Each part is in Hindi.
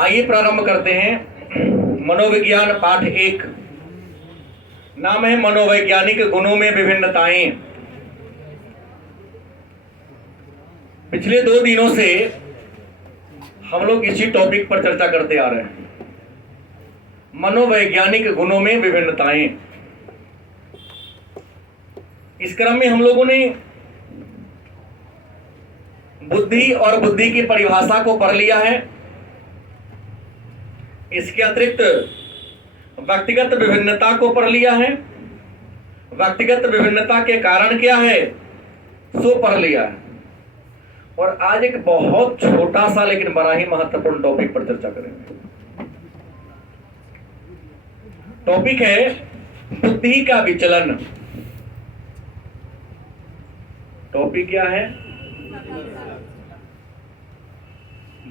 आइए प्रारंभ करते हैं। मनोविज्ञान पाठ 1, नाम है मनोवैज्ञानिक गुणों में विभिन्नताएं। पिछले 2 दिनों से हम लोग इसी टॉपिक पर चर्चा करते आ रहे हैं, मनोवैज्ञानिक गुणों में विभिन्नताएं। इस क्रम में हम लोगों ने बुद्धि और बुद्धि की परिभाषा को पढ़ लिया है। इसके अतिरिक्त व्यक्तिगत विभिन्नता को पढ़ लिया है। व्यक्तिगत विभिन्नता के कारण क्या है सो पढ़ लिया है। और आज एक बहुत छोटा सा लेकिन बड़ा ही महत्वपूर्ण टॉपिक पर चर्चा करेंगे। टॉपिक है बुद्धि का विचलन। टॉपिक क्या है?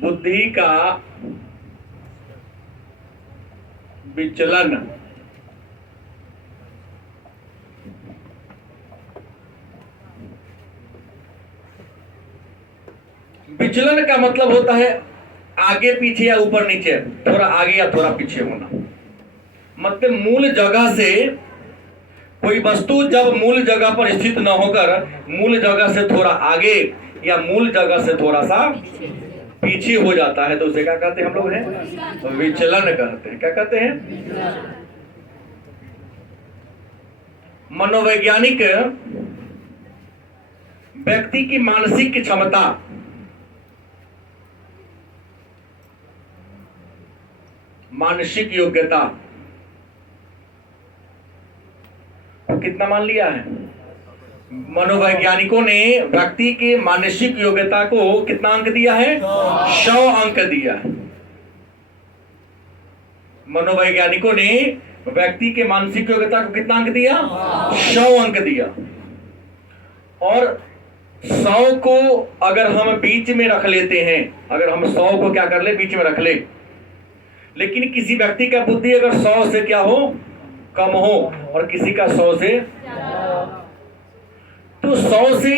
बुद्धि का विचलन। विचलन का मतलब होता है आगे पीछे या ऊपर नीचे, थोड़ा आगे या थोड़ा पीछे होना। मतलब मूल जगह से कोई वस्तु जब मूल जगह पर स्थित न होकर मूल जगह से थोड़ा आगे या मूल जगह से थोड़ा सा पीछे हो जाता है तो उसे क्या कहते हैं हम लोग हैं? विचलन कहते हैं। क्या कहते हैं? मनोवैज्ञानिक व्यक्ति की मानसिक क्षमता, मानसिक योग्यता को कितना मान लिया है? मनोवैज्ञानिकों ने व्यक्ति के मानसिक योग्यता को कितना अंक दिया है? 100 अंक दिया है। मनोवैज्ञानिकों ने व्यक्ति के मानसिक योग्यता को कितना अंक दिया? 100 अंक दिया। और 100 को अगर हम बीच में रख लेते हैं, अगर हम 100 को क्या कर ले? बीच में रख ले। लेकिन किसी व्यक्ति का बुद्धि अगर 100 से क्या हो? कम हो और किसी का 100 से, तो 100 से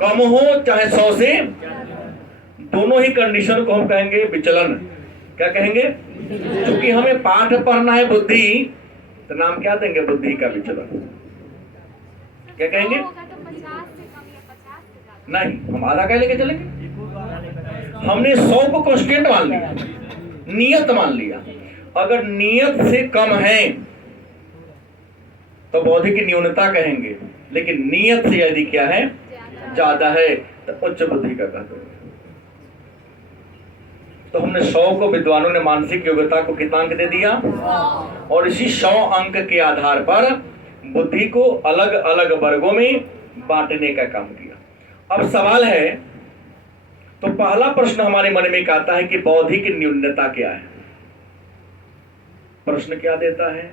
कम हो चाहे 100 से, दोनों ही कंडीशन को हम कहेंगे विचलन। क्या कहेंगे? क्योंकि हमें पाठ पढ़ना है बुद्धि, तो नाम क्या देंगे? बुद्धि का विचलन। क्या कहेंगे? नहीं, हम आधा क्या लेके चलेंगे? हमने 100 को कांस्टेंट मान लिया, नियत मान लिया। अगर नियत से कम है तो बौद्धिक न्यूनता कहेंगे, लेकिन नियत से यदि क्या है? ज्यादा है तो उच्च बुद्धि का कहते हैं। तो हमने 100 को विद्वानों ने मानसिक योग्यता को कितना अंक दे दिया? और इसी 100 अंक के आधार पर बुद्धि को अलग अलग वर्गों में बांटने का काम किया। अब सवाल है, तो पहला प्रश्न हमारे मन में आता है कि बौद्धिक न्यूनता क्या है? प्रश्न क्या देता है?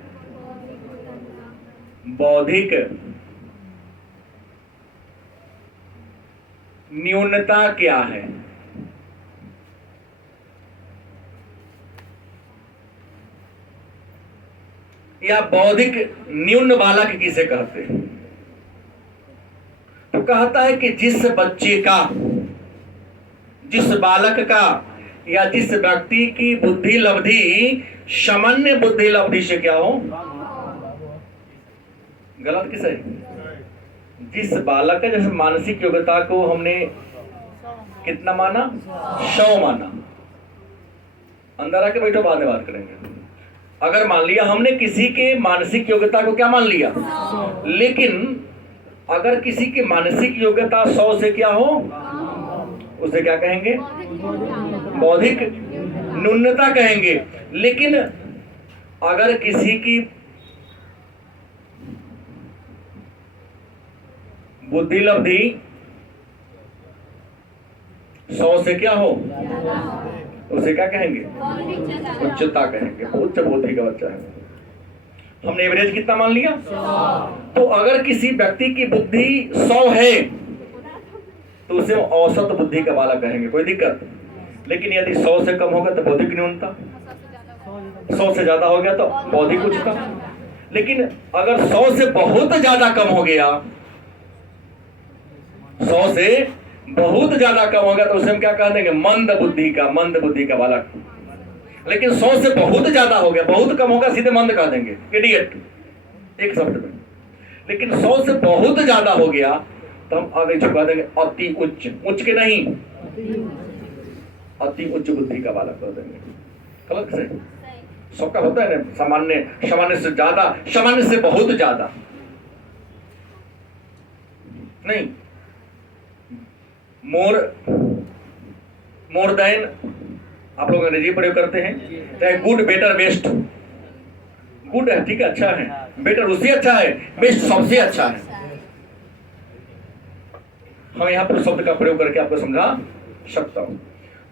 बौद्धिक न्यूनता क्या है? या बौद्धिक न्यून बालक किसे कहते हैं? तो कहता है कि जिस बच्चे का, जिस बालक का या जिस व्यक्ति की बुद्धि लब्धि सामान्य बुद्धि लब्धि से क्या हो? गलत किसे? जिस बालक का, जैसे मानसिक योग्यता को हमने कितना माना? 100 माना। अंदर आके बैठो, बाद में बात करेंगे। अगर मान लिया हमने किसी के मानसिक योग्यता को क्या मान लिया, लेकिन अगर किसी की मानसिक योग्यता 100 से क्या हो, उसे क्या कहेंगे? बौद्धिक न्यूनता कहेंगे। लेकिन अगर किसी की बुद्धि लब्धि 100 से क्या हो, उसे क्या कहेंगे? उच्चता कहेंगे। उच्च बुद्धि का बच्चा है। हमने एवरेज कितना मान लिया? तो अगर किसी व्यक्ति की बुद्धि 100 है तो उसे औसत बुद्धि का बालक कहेंगे, कोई दिक्कत। लेकिन यदि 100 से कम होगा तो बौद्धिक न्यूनता, 100 से ज्यादा हो गया तो बौद्धिक उच्चता। लेकिन अगर 100 से बहुत ज्यादा कम हो गया, 100 से बहुत ज्यादा कम होगा तो उसे हम क्या कह देंगे? मंद बुद्धि का बालक। लेकिन 100 से बहुत ज्यादा हो गया, बहुत कम होगा सीधे मंद कह देंगे, इडियट, एक शब्द में। लेकिन 100 से बहुत ज्यादा हो गया तो हम आगे झुका देंगे अति उच्च, उच्च के नहीं, अति उच्च बुद्धि का बालक कर देंगे। गलत से सबका होता है ना, सामान्य, सामान्य से ज्यादा, सामान्य से बहुत ज्यादा नहीं, मोर देन, आप लोग अंग्रेजी प्रयोग करते हैं, चाहे गुड, बेटर, बेस्ट। गुड है, ठीक है, अच्छा है, बेटर उससे अच्छा है, बेस्ट सबसे अच्छा है। हम यहाँ पर शब्द का प्रयोग करके आपको समझा सकता हूं।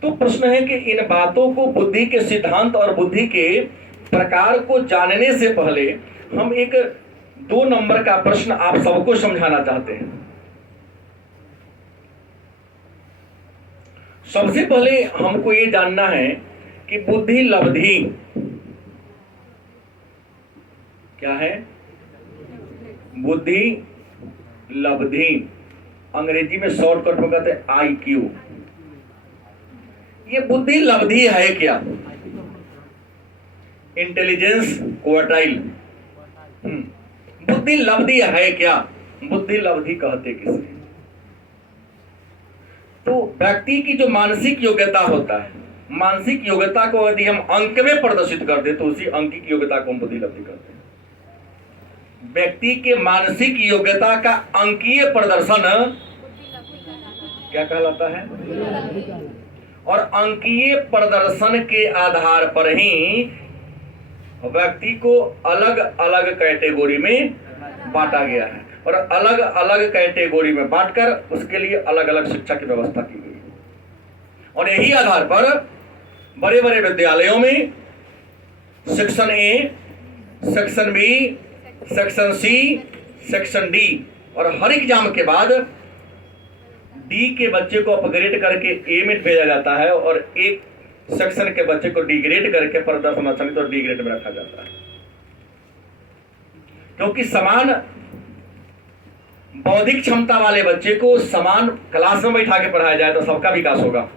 तो प्रश्न है कि इन बातों को, बुद्धि के सिद्धांत और बुद्धि के प्रकार को जानने से पहले हम एक 2 नंबर का प्रश्न आप सबको समझाना चाहते हैं। सबसे पहले हमको ये जानना है कि बुद्धि लब्धि क्या है। बुद्धि लब्धि अंग्रेजी में शॉर्टकट में कहते हैं IQ। ये बुद्धि लब्धि है क्या? Intelligence quartile. बुद्धि लब्धि है क्या? बुद्धि लब्धि कहते किसे? तो व्यक्ति की जो मानसिक योग्यता होता है, मानसिक योग्यता को यदि हम अंक में प्रदर्शित कर दे तो उसी अंकिक योग्यता को हम बुद्धि लब्धि करते हैं। व्यक्ति के मानसिक योग्यता का अंकीय प्रदर्शन क्या कहलाता है? और अंकीय प्रदर्शन के आधार पर ही व्यक्ति को अलग अलग कैटेगरी में बांटा गया है, और अलग अलग कैटेगरी में बांटकर उसके लिए अलग अलग शिक्षा की व्यवस्था की गई है। और यही आधार पर बड़े बड़े विद्यालयों में section A, section B, section C, section D, और हर एग्जाम के बाद डी के बच्चे को अपग्रेड करके ए में भेजा जाता है, और एक सेक्शन के बच्चे को डिग्रेड करके प्रदर्शन अच्छा तो डी ग्रेड में रखा जाता है। क्योंकि समान बौद्धिक क्षमता वाले बच्चे को समान क्लास में बैठा के पढ़ाया जाए तो सबका विकास होगा,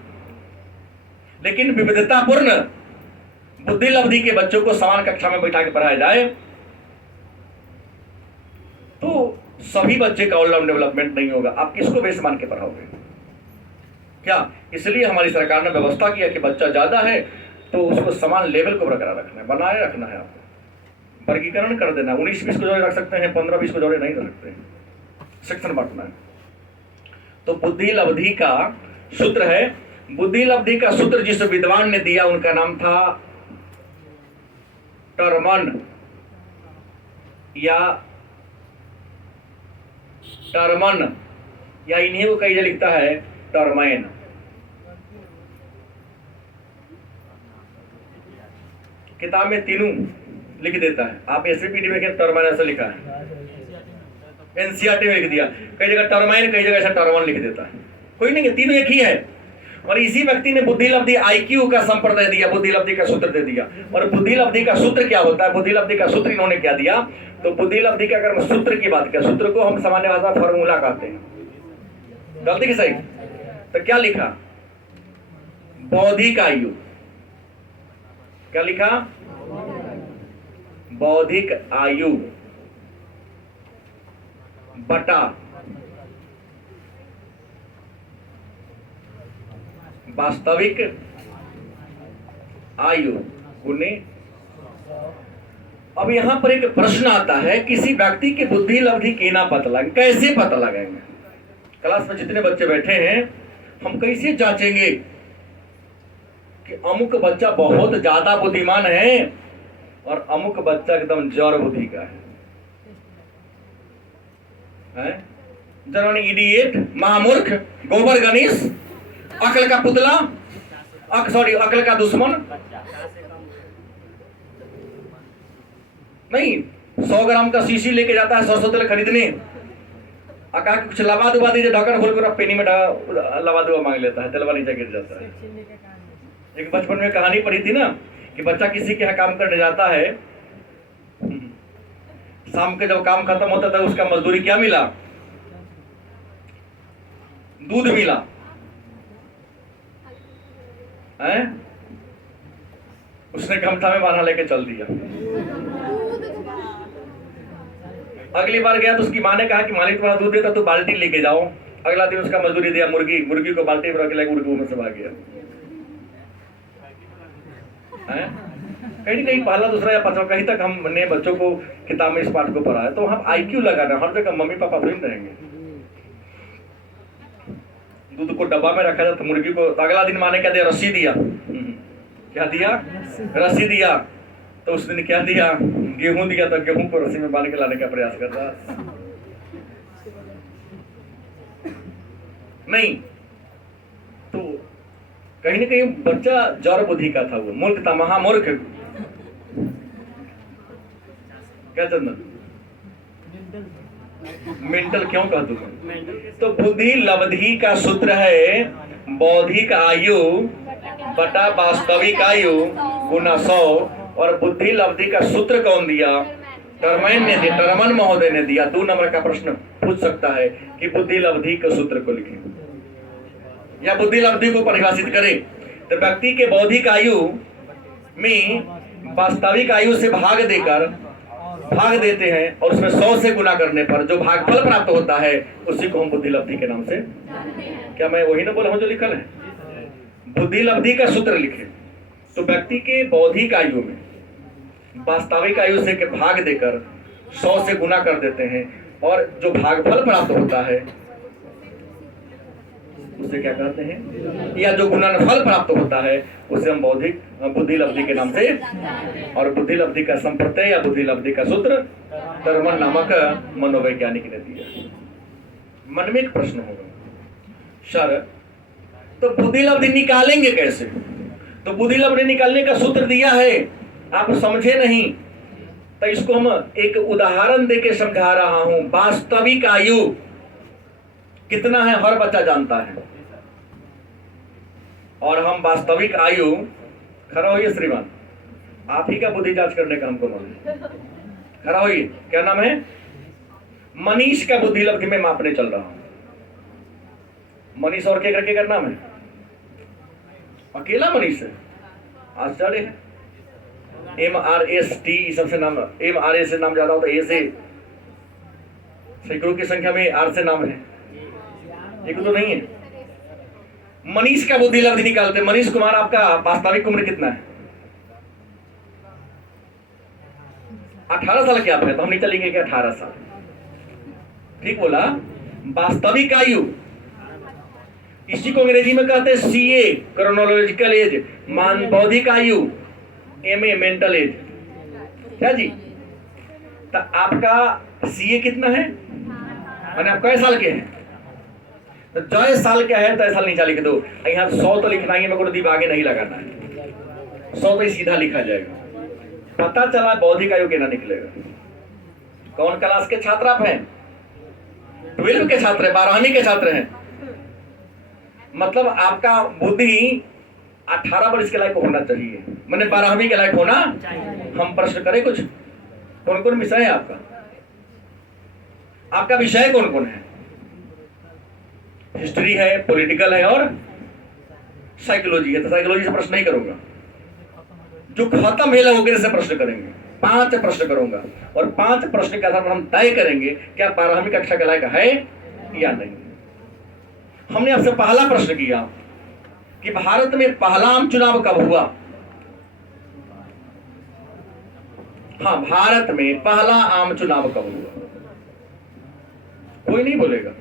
लेकिन विविधतापूर्ण बुद्धि लब्धि के बच्चों को समान कक्षा में बैठा के पढ़ाया जाए तो सभी बच्चे का ऑलराउंड डेवलपमेंट नहीं होगा। आप किसको बेस मान के पढ़ाओगे क्या? इसलिए हमारी सरकार ने व्यवस्था किया कि बच्चा ज्यादा है तो उसको समान लेवल को बरकरार रखना है, बनाए रखना है। आपको वर्गीकरण कर देना, 19-20 को जोड़े रख सकते हैं, 15-20 को जोड़े नहीं रख सकते, सेक्शन बांटना है। तो बुद्धि लब्धि का सूत्र है, बुद्धि लब्धि का सूत्र जिस विद्वान ने दिया उनका नाम था टर्मन या इन्हीं को कई जगह लिखता है टर्मैन। किताब में तीनों लिख देता है, आप एसपीडी में टर्मैन ऐसा लिखा है, एनसीईआरटी में लिख दिया, कई जगह टर्मैन, कई जगह ऐसा टर्मन लिख देता है। कोई नहीं, तीनों एक ही है। और इसी व्यक्ति ने बुद्धि लब्धि IQ का संप्रदाय दिया, बुद्धि लब्धि का सूत्र दे दिया। और बुद्धि लब्धि का सूत्र क्या होता है? बुद्धि लब्धि का सूत्र इन्होंने क्या दिया? तो बुद्धि लब्धि का अगर सूत्र की बात करें, सूत्र को हम सामान्य भाषा फॉर्मूला कहते हैं। गलती की सही? तो क्या लिखा? बौद्धिक आयु। क्या लिखा? बौद्धिक आयु बटा वास्तविक आयु गुने। अब यहां पर एक प्रश्न आता है, किसी व्यक्ति की बुद्धि लब्धि की ना पता लगे, कैसे पता लगाएंगे? क्लास में जितने बच्चे बैठे हैं हम कैसे जांचेंगे कि अमुक बच्चा बहुत ज्यादा बुद्धिमान है और अमुक बच्चा एकदम जड़ बुद्धि का है? जनरल इडियट, महामूर्ख, गोबर गणेश, अकल का पुतला, अकल का दुश्मन। नहीं, 100 ग्राम का शीशी लेके जाता है सरसों तेल खरीदने, अका कुछ लवा दुबा दीजिए, ढक्कन खोल कर पेनी में लवा दुबा मांग लेता है, तेलवा नीचे गिर जाता है। एक बचपन में कहानी पढ़ी थी ना कि बच्चा किसी के यहाँ काम करने जाता है, शाम के जब काम खत्म होता था उसका मजदूरी क्या मिला? दूध मिला है? उसने गमछा में बांधा लेके चल दिया। अगली बार गया तो उसकी माँ ने कहा कि मालिक तुम्हारा दूध देता तो बाल्टी लेके जाओ। अगला दिन उसका मजदूरी दिया, मुर्गी को बाल्टी में रख के मुर्गी में से भाग गया। कहीं कहीं पहला दूसरा या पांचवा कहीं तक हमने बच्चों को किताब में इस पाठ को पढ़ा है। तो हम IQ लगाना, हर जगह मम्मी पापा थोड़ी रहेंगे। दूध को डब्बा में रखा जाता मुर्गी को, तो अगला दिन माँ ने क्या दिया? रस्सी दिया। क्या दिया? रस्सी दिया। तो उस दिन क्या दिया? गेहूं दिया। तो गेहूं को रस्सी में बांध के लाने का प्रयास कर रहा। नहीं तो कहीं ना कहीं बच्चा जड़ बुद्धि का था, वो मूर्ख था, महामूर्ख। क्या चंदन? मेंटल क्यों कह दूं? तो बुद्धि लब्धि का सूत्र है बौद्धिक आयु बटा वास्तविक आयु गुना 100। और बुद्धि लब्धि का सूत्र कौन दिया? टर्मन ने दिया, टर्मन महोदय ने दिया। 2 नंबर का प्रश्न पूछ सकता है कि बुद्धि लब्धि के सूत्र को लिखें या बुद्धि लब्धि को परिभाषित करें। तो व्यक्ति के बौद्धिक आयु में वास्तविक आयु से भाग देते हैं और उसमें 100 से गुना करने पर जो भागफल प्राप्त होता है उसी को हम बुद्धि लब्धि के नाम से। क्या मैं वही ना बोला हूं जो लिखल है? बुद्धि लब्धि का सूत्र लिखे तो व्यक्ति के बौद्धिक आयु में वास्तविक आयु से के भाग देकर 100 से गुना कर देते हैं और जो भागफल प्राप्त होता है उसे क्या कहते हैं? या जो गुणनफल प्राप्त होता है उसे हम बौद्धिक बुद्धि लब्धि के नाम से। और बुद्धि लब्धि का संप्रत्यय या बुद्धि लब्धि का सूत्र टर्मन नामक मनोवैज्ञानिक ने दिया। मन में एक प्रश्न होगा, सर तो बुद्धि लब्धि निकालेंगे कैसे? तो बुद्धि लब्धि निकालने का सूत्र दिया है, आप समझे नहीं। तो इसको हम एक उदाहरण देके समझा रहा हूं। वास्तविक आयु कितना है हर बच्चा जानता है, और हम वास्तविक आयु, खड़ा होइए श्रीमान, आप ही का बुद्धि जांच करने का हमको नॉलेज। खड़ा होइए, क्या नाम है? मनीष का बुद्धि लब्धि में मापने चल रहा हूं। मनीष और क्या करके नाम है? अकेला मनीष है? आश्चर्य है। MRST सबसे नाम, MRA से नाम ज्यादा होता है, A से सैकड़ों की संख्या में R से नाम है, एक तो नहीं है। मनीष का बुद्धि लब्धि निकालते। मनीष कुमार, आपका वास्तविक उम्र कितना है? 18 साल के आप है, तो हम नहीं चलेंगे कि 18 साल। ठीक बोला। वास्तविक आयु इसी को अंग्रेजी में कहते हैं CA क्रोनोलॉजिकल एज, मान बौद्धिक आयु, MA मेंटल एज। क्या जी? तो आपका CA कितना है? मैंने आप कै साल के हैं? तो जय साल क्या है तय साल नीचा लिख दो। यहाँ 100 तो लिखना ही है, मेरे को दीप आगे नहीं लगाना है। 100 तो सीधा लिखा जाएगा। पता चला बौद्धिक आयु के ना निकलेगा। कौन क्लास के छात्र आप हैं? 12 के छात्र हैं, 12वीं के छात्र हैं। मतलब आपका बुद्धि 18 वर्ष के लायक होना चाहिए, मैंने 12वीं के लायक होना। हम प्रश्न करें कुछ, कौन कौन विषय है आपका? आपका विषय कौन कौन है? हिस्ट्री है, पॉलिटिकल है और साइकोलॉजी है। तो साइकोलॉजी से प्रश्न नहीं करूंगा, जो खत्म है वगैरह से प्रश्न करेंगे। 5 प्रश्न करूंगा और 5 प्रश्न के आधार पर हम तय करेंगे क्या 12वीं कक्षा के लायक है या नहीं। हमने आपसे पहला प्रश्न किया कि भारत में पहला आम चुनाव कब हुआ? हाँ, भारत में पहला आम चुनाव कब हुआ? कोई नहीं बोलेगा।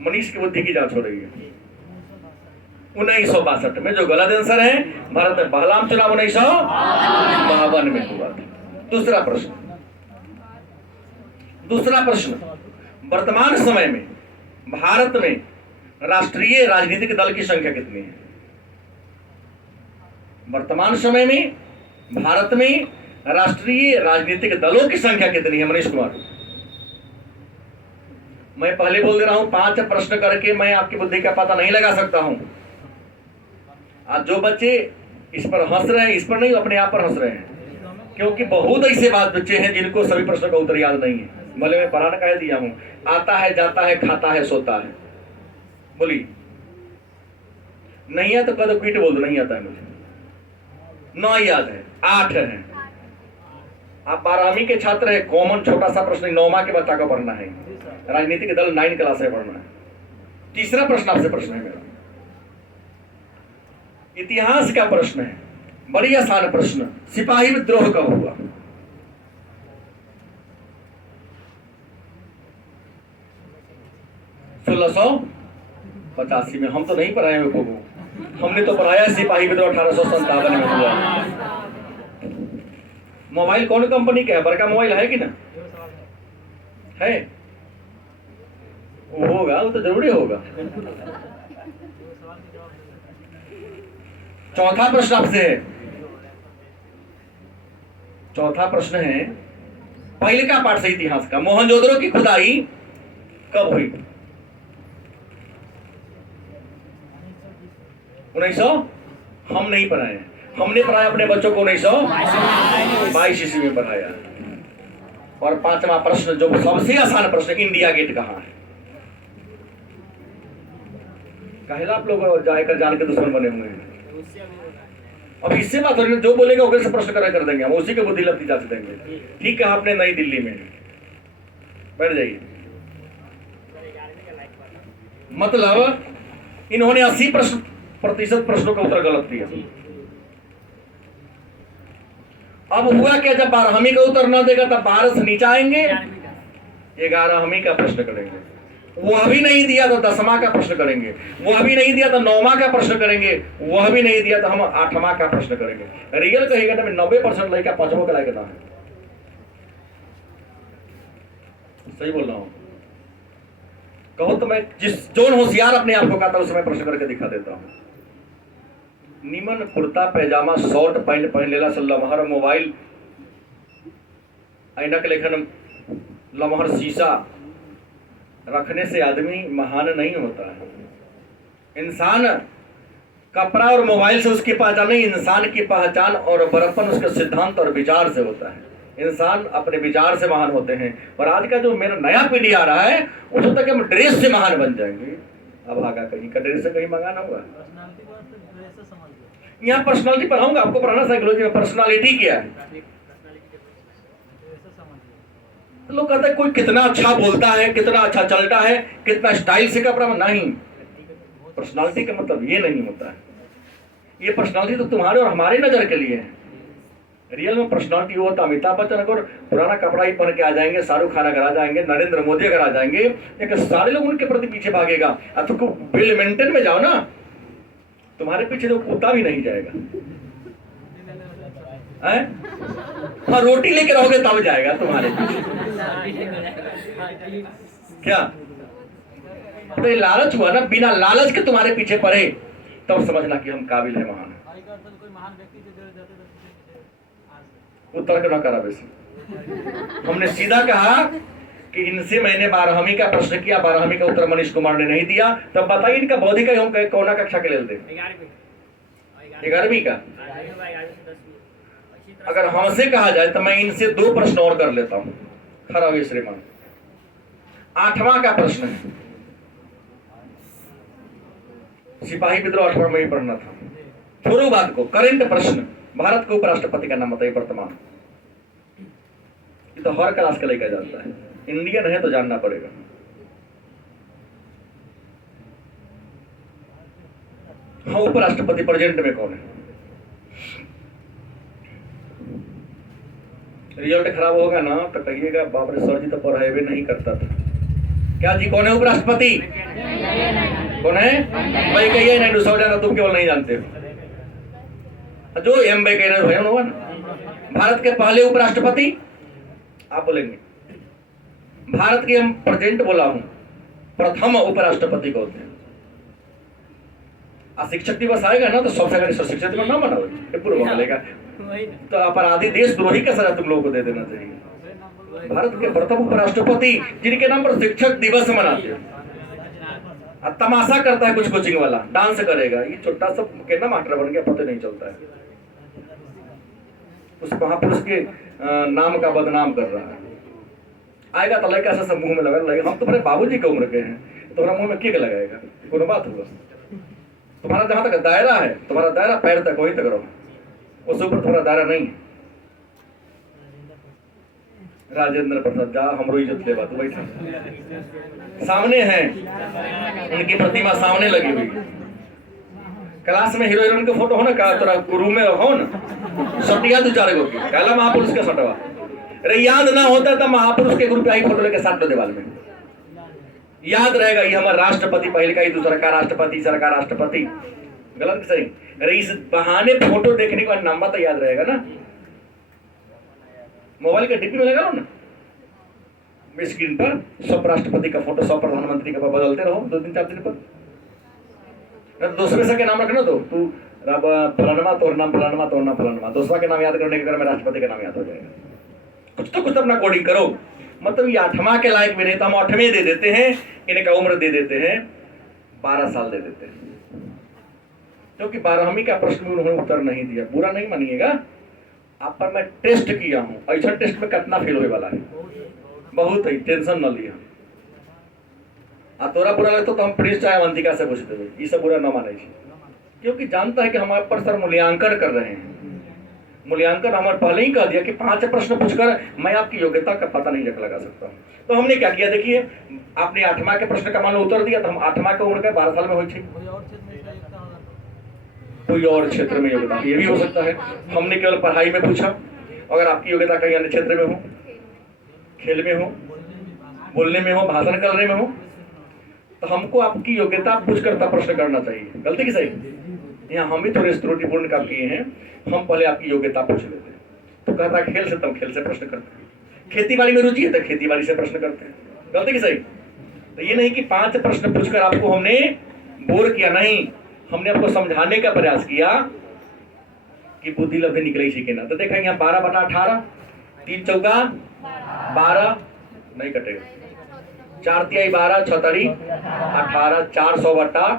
मनीष की बुद्धि की जांच हो रही है। 1962 में, जो गलत आंसर है। भारत में पहला आम चुनाव 1952 में हुआ था। दूसरा प्रश्न, वर्तमान समय में भारत में राष्ट्रीय राजनीतिक दल की संख्या कितनी है? वर्तमान समय में भारत में राष्ट्रीय राजनीतिक दलों की संख्या कितनी है? मनीष कुमार, मैं पहले बोल दे रहा हूं, 5 प्रश्न करके मैं आपकी बुद्धि का पता नहीं लगा सकता हूं। आज जो बच्चे इस पर हंस रहे हैं, इस पर नहीं, अपने आप पर हंस रहे हैं, क्योंकि बहुत ऐसे बात बच्चे हैं जिनको सभी प्रश्नों का उत्तर याद नहीं है। भले मैं पढ़ाना कह दिया हूं, आता है, जाता है, खाता है, सोता है। बोली नहीं है तो कद पीट बोल दो, नहीं आता है मुझे। 9 याद है, 8 है। आप 12वीं के छात्र है, कॉमन छोटा सा प्रश्न 9वां के बच्चा को पढ़ना है, राजनीतिक दल 9 क्लास में पढ़ना है। तीसरा प्रश्न आपसे प्रश्न है मेरा, इतिहास का प्रश्न है, बड़ी आसान प्रश्न। सिपाही विद्रोह कब हुआ? $1685 में। हम तो नहीं पढ़ाए हैं को, हमने तो पढ़ाया सिपाही विद्रोह 1857 में हुआ। मोबाइल कौन कंपनी का है? बड़का मोबाइल है कि ना है? वो होगा, वो तो जरूरी होगा। चौथा प्रश्न आपसे है, चौथा प्रश्न है पहले का पाठ से इतिहास का, मोहनजोदड़ो की खुदाई कब हुई? 1900? हम नहीं पढ़ाए, हमने पढ़ाया अपने बच्चों को 1922 ईस्वी में पढ़ाया। और पांचवा प्रश्न जो सबसे आसान प्रश्न, इंडिया गेट कहाँ है? कहला आप लोग जाकर जान के दुश्मन बने हुए हैं। अब इससे बात हो रही है, जो बोलेगा उसे प्रश्न कर देंगे हम, उसी के बुद्धि लब्धि जांच देंगे। ठीक है, आपने नई दिल्ली में बैठ जाइए। मतलब इन्होंने 80% प्रश्नों का उत्तर गलत दिया। अब हुआ क्या, जब 12वीं का उत्तर न देगा तब 12 से नीचे आएंगे, 11वीं का प्रश्न करेंगे। वह भी नहीं दिया तो 10वां का प्रश्न करेंगे, वह भी नहीं दिया तो 9वां का प्रश्न करेंगे, वह भी नहीं दिया तो हम 8वां का प्रश्न करेंगे। रियल कहेगा ना 90% लड़का 5वां का लायक ना है। सही बोल रहा हूं? कहो तो मैं जिस जोन होशियार अपने आप को कहता हूं, उसमें प्रश्न करके दिखा देता हूं। निमन कुर्ता पैजामा शॉर्ट पैंट पहन लेला से लमहर मोबाइल, ऐनक लेखन लमहर शीशा रखने से आदमी महान नहीं होता है। इंसान कपड़ा और मोबाइल से उसकी पहचान नहीं, इंसान की पहचान और बड़प्पन उसके सिद्धांत और विचार से होता है। इंसान अपने विचार से महान होते हैं। और आज का जो मेरा नया पीढ़ी आ रहा है, वो सोचता है कि हम ड्रेस से महान बन जाएंगे। अब आगा कहीं का ड्रेस से कहीं मंगाना हुआ। यहाँ पर्सनालिटी पढ़ाऊंगा आपको, पढ़ाना साइकोलॉजी में पर्सनालिटी क्या है। लोग कहते हैं कोई कितना अच्छा बोलता है, कितना अच्छा चलता है, कितना स्टाइल से कपड़ा में, नहीं। पर्सनालिटी का मतलब ये नहीं होता है। ये पर्सनालिटी तो तुम्हारे और हमारे नजर के लिए है। रियल में पर्सनालिटी वो होता, अमिताभ बच्चन अगर पुराना कपड़ा ही पहन के आ जाएंगे, शाहरुख खान अगर आ जाएंगे, नरेंद्र मोदी अगर आ जाएंगे, लेकिन सारे लोग उनके प्रति पीछे भागेगा। अब तुमको बिल मेंटेन में जाओ ना, तुम्हारे पीछे तो कुत्ता भी नहीं जाएगा। हाँ, रोटी लेके रहोगे तब जाएगा तुम्हारे पीछे। क्या तो ये लालच हुआ ना, बिना लालच के तुम्हारे पीछे पड़े तब समझना कि हम काबिल है, महान। उत्तर न करा वैसे, हमने सीधा कहा कि इनसे मैंने 12वीं का प्रश्न किया, 12वीं का उत्तर मनीष कुमार ने नहीं दिया। तब बताइए इनका बौद्धिक हम कौन कक्षा के लेते? 11वीं का। अगर हमसे कहा जाए तो मैं इनसे 2 प्रश्न और कर लेता हूं। खरा हुए श्रीमान, 8वां का प्रश्न है, सिपाही विद्रोह 8वां में ही पढ़ना था। छोड़ो बात को, करंट प्रश्न, भारत के उपराष्ट्रपति का नाम बताइए वर्तमान। ये तो हर क्लास का लेकर जाता है, इंडियन है तो जानना पड़ेगा। हाँ, उपराष्ट्रपति प्रेजेंट में कौन है? रिजल्ट खराब होगा ना तो कहिएगा बाप रे सर जी तो पढ़ाई नहीं करता था। क्या जी कौन है उपराष्ट्रपति? कौन है भाई? कहिए नहीं दूसरा जाना, तुम केवल नहीं जानते हो। जो एम वेंकैया नायडू होगा ना, भारत के पहले उपराष्ट्रपति। आप बोलेंगे भारत के, हम प्रेजेंट बोला हूं, प्रथम उपराष्ट्रपति को होते हैं। शिक्षक दिवस आएगा ना तो सबसे अगर शिक्षक दिवस ना मनाओ, पूर्व मिलेगा तो अपराधी देशद्रोही का सजा तुम लोगों को दे देना चाहिए। भारत के प्रथम उपराष्ट्रपति जिनके नाम पर शिक्षक दिवस मनाते हैं। तमाशा करता है कुछ कोचिंग वाला, डांस करेगा, ये छोटा सा कितना मास्टर बन गया पता नहीं चलता है। उस महापुरुष के नाम का बदनाम कर रहा है। आएगा तो लड़का ऐसा मुंह में लगा, हम तुम्हारे बाबूजी की उम्र के हैं, तुम्हारा मुंह में किक लगाएगा, कोनो बात होगा? तुम्हारा जहां तक दायरा है, तुम्हारा दायरा पैर तक, वहीं तक रहो। उससे ऊपर थोड़ा दायरा नहीं है। राजेंद्र प्रसाद जा हमरो इज्जत ले बात बैठा सामने है, उनकी प्रतिमा सामने लगी हुई। क्लास में हीरो हीरोइन के फोटो हो ना, का तोरा रूम में हो ना, सटिया दो चार गो की कहला महापुरुष के सटवा। अरे याद ना होता तो महापुरुष के ग्रुप आई फोटो लेके साथ दो दीवार में, याद रहेगा ये हमारा राष्ट्रपति पहले का, ही दूसरा का राष्ट्रपति, तीसरा का राष्ट्रपति। गलत कि सही? अरे इस बहाने फोटो देखने का नंबर तो याद रहेगा ना। मोबाइल के डिब्बी में लगा लो ना, स्क्रीन पर सब राष्ट्रपति का फोटो, सब प्रधानमंत्री का बदलते रहो 2-3-4 दिन पर। दूसरे से के नाम रखना, तो तू फलानमा तोर नाम फलानमा, तोर नाम फलानमा, दूसरा के नाम याद करने के में राष्ट्रपति का नाम याद हो जाएगा। कुछ तो कुछ अपना कोडिंग करो। मतलब ये 8वां के लायक भी नहीं तो हम 8वें दे देते हैं, इनका उम्र दे देते हैं 12 साल दे देते हैं, क्योंकि 12वीं का प्रश्न में उन्होंने उत्तर नहीं दिया। बुरा नहीं मानिएगा, आप पर मैं टेस्ट किया हूं, ऐसा टेस्ट में कितना फेल होने वाला है, बहुत ही टेंशन न लिया। आ तोरा बुरा लगता तो हम प्रिंस चाहे अवंतिका से पूछ देवे, ये सब बुरा न माने, क्योंकि जानता है कि हमारे पर सर मूल्यांकन कर रहे हैं। मूल्यांकन हमारे पहले ही कह दिया कि 5 प्रश्न पूछकर मैं आपकी योग्यता का पता नहीं लगा सकता। तो हमने क्या किया, देखिए आपने 8वां के प्रश्न का मान लो उत्तर दिया, तो हम 8वां के उम्र के 12 साल में हुई थी। कोई और क्षेत्र में योग्यता ये भी हो सकता है। हमने केवल पढ़ाई में पूछा, अगर आपकी योग्यता कहीं अन्य क्षेत्र में हो, खेल में हो, बोलने में हो, भाषण करने में हो, तो हमको आपकी योग्यता पूछ करता प्रश्न करना चाहिए। गलती की सही? यहाँ हम भी थोड़े त्रुटिपूर्ण काम किए हैं, हम पहले आपकी योग्यता पूछ लेते हैं। तो कहता खेल से, तब खेल से प्रश्न करते हैं। खेती बाड़ी में रुचि है तो खेती बाड़ी से प्रश्न करते हैं। गलती की सही? तो ये नहीं कि 5 प्रश्न पूछकर आपको हमने बोर किया, नहीं, हमने आपको समझाने का प्रयास किया कि बुद्धि लब्धि निकले सीखे ना। तो देखा यहाँ 12/18, 3 चौका 12 नहीं कटेगा, 4 तिहाई 12, 6 तड़ी 18, 400/6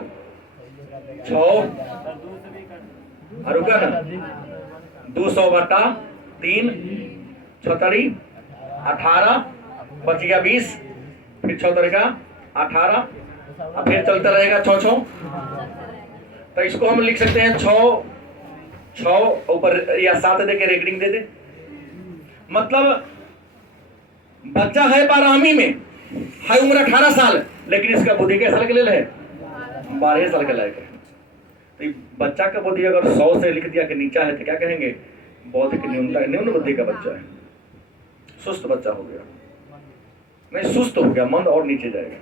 रुका ना, 200/3, 6 तड़ी 18, बच गया 20, फिर 6 तड़ी का 18, अब फिर चलता रहेगा 6-6। तो इसको हम लिख सकते हैं 6 ऊपर या 7 दे के रेकडिंग दे दे। मतलब बच्चा है 12वीं में, है उम्र 18 साल, लेकिन इसका बुद्धि क्या साल के लिए है? 12 साल के लायक है। तो बच्चा का बुद्धि अगर 100 से लिख दिया कि नीचा है तो क्या कहेंगे? बौद्धिक न्यूनता, न्यून बुद्धि का बच्चा है, सुस्त बच्चा हो गया। नहीं, सुस्त हो गया, मन और नीचे जाएगा।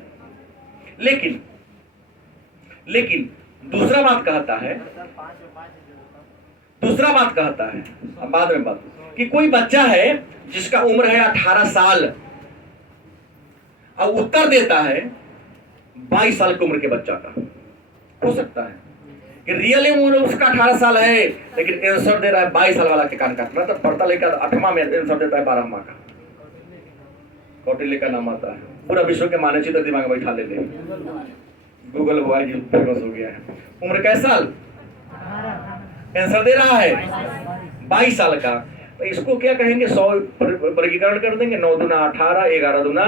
लेकिन दूसरा बात कहता है, अब बाद में बात, कि कोई बच्चा है जिसका उम्र है 18 साल और उत्तर देता है 22 साल की उम्र के बच्चा का। हो सकता है कि रियल उम्र उसका 18 साल है, लेकिन आंसर दे रहा है 22 साल वाला के कान काटना। तो पढ़ता लेकर 8वां में आंसर देता है 12वां का। कौटिल्य का नाम आता है, पूरा विश्व के मानचित्र दिमाग में बैठा लेते हैं। गूगल हुआ है, फेमस हो गया है। उम्र कैसा साल? आंसर दे रहा है 22 साल का। तो इसको क्या कहेंगे? 100 वर्गीकरण कर देंगे, 9 दूना 18, 11 दूना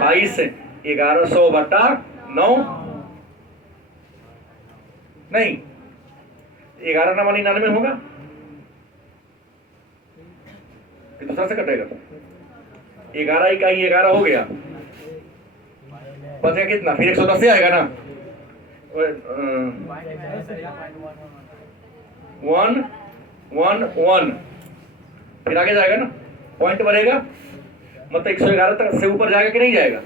22, 1100/9 नहीं, 11 ना 99 होगा कि दूसरा से कटेगा? 11 इकाई 11 हो गया, बचेगा कितना? फिर 110 से आएगा ना, 1 फिर आगे जाएगा ना, पॉइंट बढ़ेगा, मतलब 111 तक से ऊपर जाएगा कि नहीं जाएगा?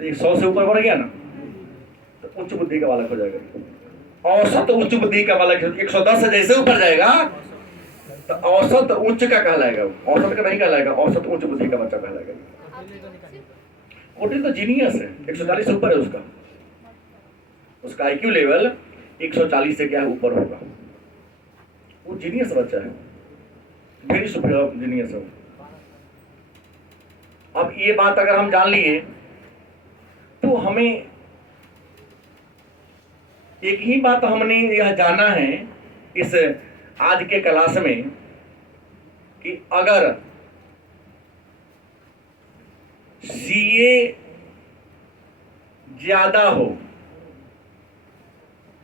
तो 100 से ऊपर बढ़ गया ना, तो उच्च बुद्धि का बालक हो जाएगा। औसत उच्च बुद्धि का बालक 110 से जैसे ऊपर जाएगा तो औसत उच्च का कहलाएगा, औसत का नहीं कहलाएगा, औसत उच्च बुद्धि का बच्चा कहलाएगा। कौटिल्य तो जीनियस है, 140 से ऊपर है उसका आईक्यू लेवल 140 से क्या ऊपर होगा। वो जीनियस बच्चा है, वेरी सुपर जीनियस है। अब ये बात अगर हम जान लिए तो हमें एक ही बात हमने यह जाना है इस आज के क्लास में कि अगर सीए ज्यादा हो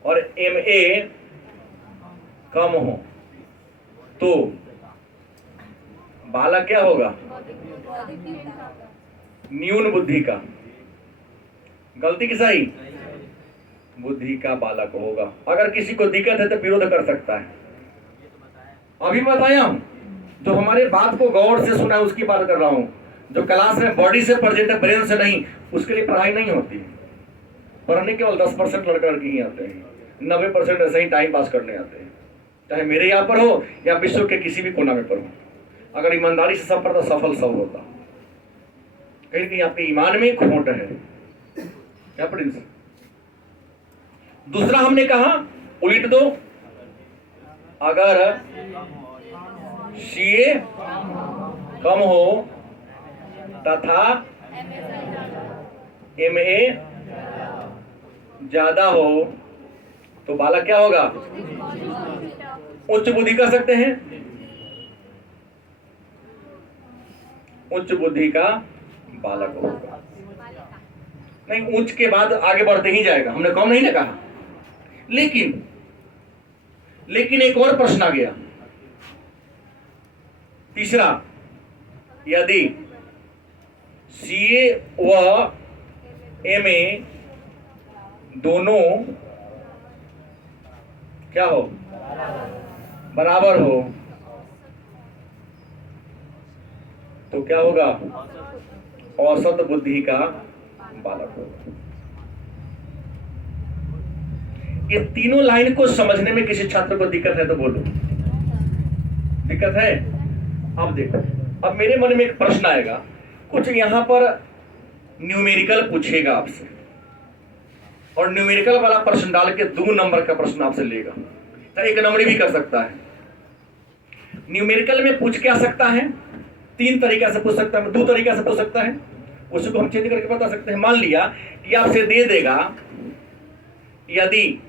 और एमए कम हो तो बालक क्या होगा? न्यून बुद्धि का। गलती की सही? बुद्धि का बालक होगा। अगर किसी को दिक्कत है तो विरोध कर सकता है। अभी बताया हम, जो हमारे बात को गौर से सुना है उसकी बात कर रहा हूं। जो क्लास में बॉडी से प्रेजेंट है, ब्रेन से नहीं, उसके लिए पढ़ाई नहीं होती। पढ़ने केवल 10% लड़का लड़की ही आते हैं, 90% ऐसे ही टाइम पास करने आते हैं, चाहे मेरे यहाँ पर हो या विश्व के किसी भी कोना में पर हो। अगर ईमानदारी से सब पढ़ता सफल सब होता। कहीं कहीं आपके ईमान में खोट है। क्या प्रिंस? दूसरा हमने कहा उलट दो, अगर सीए कम हो तथा एमए ज्यादा हो तो बालक क्या होगा? उच्च बुद्धि कर सकते हैं, उच्च बुद्धि का बालक होगा। नहीं, उच्च के बाद आगे बढ़ते ही जाएगा, हमने कम नहीं ना कहा। लेकिन एक और प्रश्न आ गया, तीसरा, यदि सीए व एमए दोनों क्या हो? बराबर हो तो क्या होगा? औसत बुद्धि का बालक होगा। ये तीनों लाइन को समझने में किसी छात्र को दिक्कत है तो बोलो। दिक्कत है? अब देखो, अब मेरे मन में एक प्रश्न आएगा, कुछ यहां पर न्यूमेरिकल पूछेगा आपसे, और न्यूमेरिकल वाला प्रश्न डाल के 2 नंबर का प्रश्न आपसे लेगा, तो 1 नंबर भी कर सकता है। न्यूमेरिकल में पूछ क्या सकता है? 3 तरीका से पूछ सकता है, 2 तरीका से पूछ सकता है, उसको हम चेंज करके बता सकते हैं। मान लिया कि आपसे दे देगा, यदि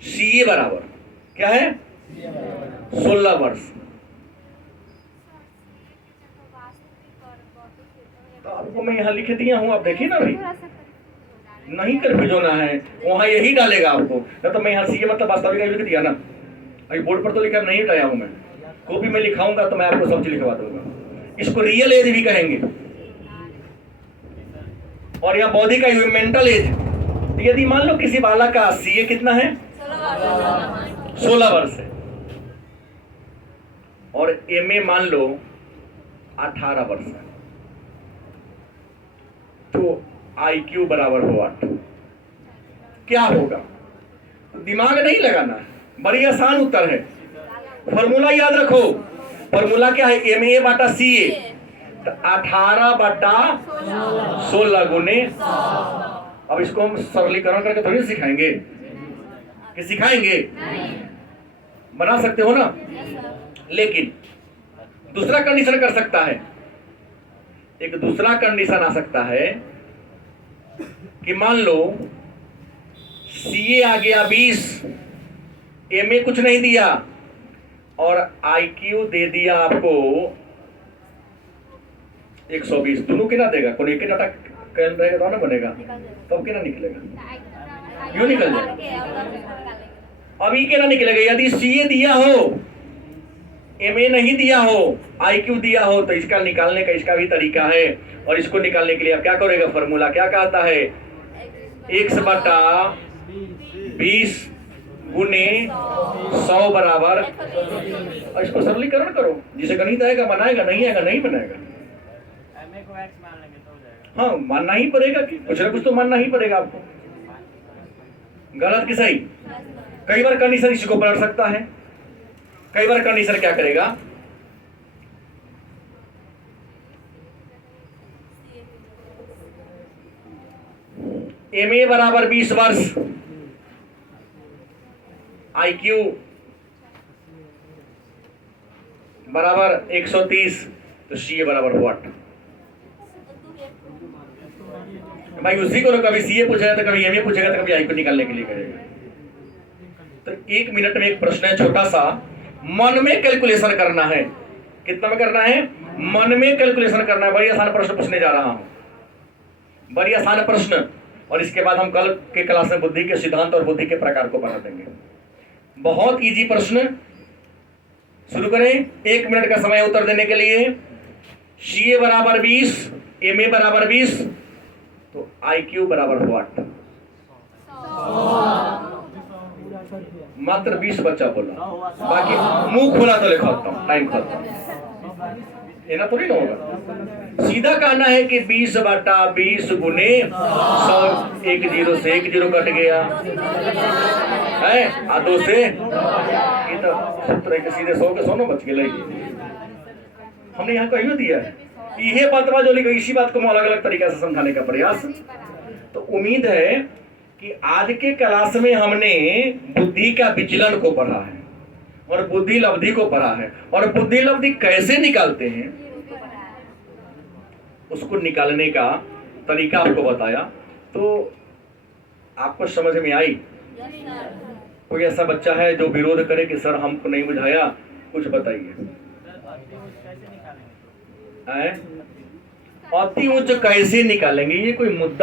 सीए बराबर क्या है? 16 वर्ष, तो आपको मैं यहां लिख दिया हूं, आप देखिए ना भाई, नहीं कंफ्यूज होना है, वहां यही डालेगा आपको। ना तो मैं यहाँ सीए मतलब वास्तविक लिख दिया ना, अभी बोर्ड पर तो लिखा नहीं हटाया हूं मैं, कॉपी में लिखाऊंगा तो मैं आपको सब चीज लिखवा दूंगा। इसको रियल एज भी कहेंगे, और यहाँ बॉडी का मेंटल एज। यदि मान लो किसी बालक का सीए कितना है? 16 वर्ष है, और एमए मान लो 18 वर्ष है, तो आईक्यू बराबर हो 8। क्या होगा? दिमाग नहीं लगाना है, बड़ी आसान उत्तर है। फॉर्मूला याद रखो, फॉर्मूला क्या है? एमए बटा सीए, 18/16 गुने। अब इसको हम सरलीकरण करके थोड़ी सिखाएंगे, कि सिखाएंगे? बना सकते हो ना। लेकिन दूसरा कंडीशन कर सकता है, एक दूसरा कंडीशन आ सकता है कि मान लो सीए आ गया 20, एमए कुछ नहीं दिया, और आईक्यू दे दिया आपको 120। दोनों के ना देगा, कोई एक डाटा रहेगा तो ना बनेगा, तब के ना निकलेगा, क्यों निकल जाएगा? अभी के ना निकलेगा। यदि सीए दिया हो, एमए नहीं दिया हो, आईक्यू दिया हो, तो इसका निकालने का इसका भी तरीका है। और इसको निकालने के लिए आप क्या करेगा? फॉर्मूला क्या कहता है? 1/20 गुने 100 बराबर। इसको सरलीकरण करो, जिसे गणित आएगा बनाएगा, नहीं आएगा नहीं बनाएगा। हाँ, मानना ही पड़ेगा, कि कुछ ना कुछ तो मानना ही पड़ेगा आपको। गलत कि सही? कई बार कंडीशन इसी को पलट सकता है, कई बार कंडीशन क्या करेगा? एमए बराबर 20 वर्ष, आईक्यू बराबर 130, तो सीए बराबर व्हाट? भाई उसी को कभी सीए पूछेगा तो कभी एमए पूछेगा तो कभी आईक्यू निकालने के लिए करेगा। तो 1 मिनट में एक प्रश्न है छोटा सा, मन में कैलकुलेशन करना है। कितना में करना है? मन में कैलकुलेशन करना है। बड़ी आसान प्रश्न पूछने जा रहा हूं, बड़ी आसान प्रश्न। और इसके बाद हम कल के क्लास में बुद्धि के सिद्धांत और बुद्धि के प्रकार को बना देंगे। बहुत इजी प्रश्न, शुरू करें। 1 मिनट का समय उत्तर देने के लिए। CA बराबर 20, MA बराबर 20, तो IQ बराबर व्हाट? मात्र 20 बच्चा बोला, बाकी मुंह खोला तो लिखा होता हूं, टाइम खत्म। ये ना थोड़ी ना होगा। सीधा कहना है कि 20 बटा 20 गुने 100, 1 0 से 1 0 कट गया है, 2 से ये तो सूत्र के सीधे 100 के 100 न बच गए। हमने यहाँ कहियो दिया है ये बातवा जो लिखा, इसी बात को हम अलग अलग तरीके से समझाने का प्रयास। तो उम्मीद है कि आज के क्लास में हमने बुद्धि का विचलन को पढ़ा है और बुद्धि लब्धि को पढ़ा है, और बुद्धि लब्धि कैसे निकालते हैं उसको निकालने का तरीका आपको बताया। तो आपको समझ में आई? कोई ऐसा बच्चा है जो विरोध करे कि सर हमको नहीं बुझाया, कुछ बताइए। अति उच्च कैसे निकालेंगे, ये कोई मुद्दा